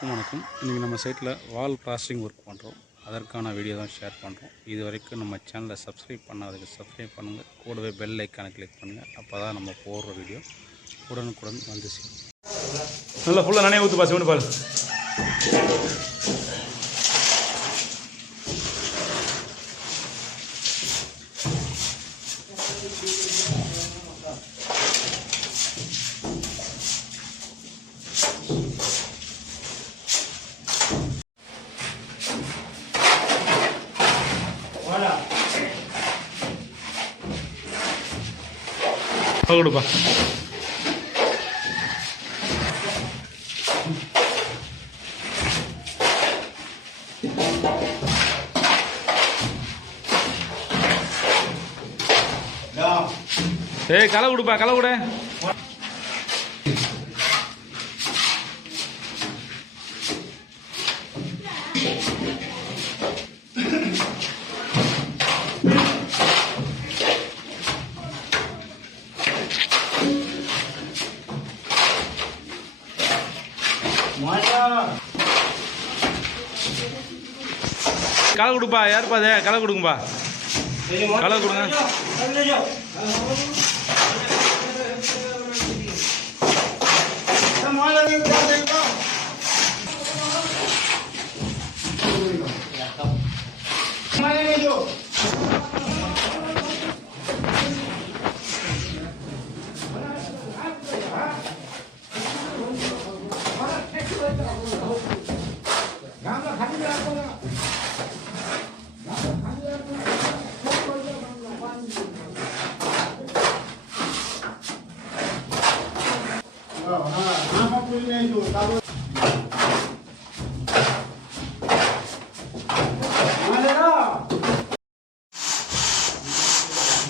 வணக்கம் இன்றைக்கி நம்ம சைட்டில் வால் பிளாஸ்டிங் ஒர்க் பண்ணுறோம். அதற்கான வீடியோ தான் ஷேர் பண்ணுறோம். இது வரைக்கும் நம்ம சேனலை சப்ஸ்கிரைப் பண்ணாததுக்கு சப்ஸ்கிரைப் பண்ணுங்கள் கூடவே பெல் ஐக்கானை கிளிக் பண்ணுங்கள் அப்போ தான் நம்ம போடுற வீடியோ உடனுக்குடன் வந்து சேரும். நல்லா ஃபுல்லாக நானே பாரு Thank பால் கொடுப்பா. ஏய் களை கொடுப்பா களை கொடு. களை கொடுப்பா யாருப்பா அது களை கொடுங்கப்பா களை கொடுங்க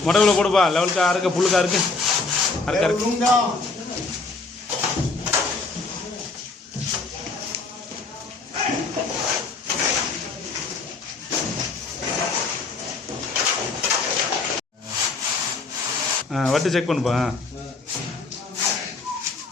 மொடகுல கொடுப்பா லெவலுக்கு அறுக்க புல்லுக்கா இருக்கு அறுக்க இருக்கு வட்டு வட்டி செக் பண்ணுப்பா.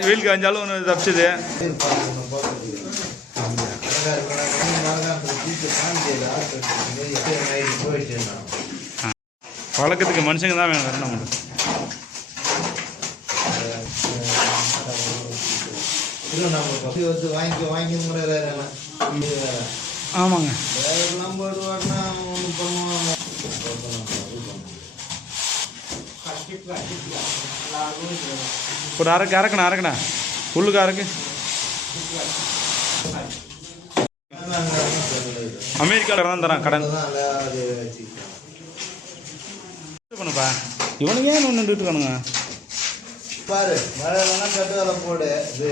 வெயிலுக்கு அஞ்சாலும் ஒன்று தப்பிச்சது. பழக்கத்துக்கு மனுஷங்க தான் வேணும் வேற வேற ஆமாங்க நம்ம வாட்டினா ஒன்று பண்ணுவாங்க ஒரு அரைக்கு அரைக்கணா அரைக்கணா உள்ளுக்கு அரைக்கு அமெரிக்காவில் தான் தரான் கடன். பண்ணுப்பா. இவனுங்க ஏன் ஒன்று நின்றுட்டு இருக்கானுங்க? பாரு மழை கட்டு வேலை போடு. இது.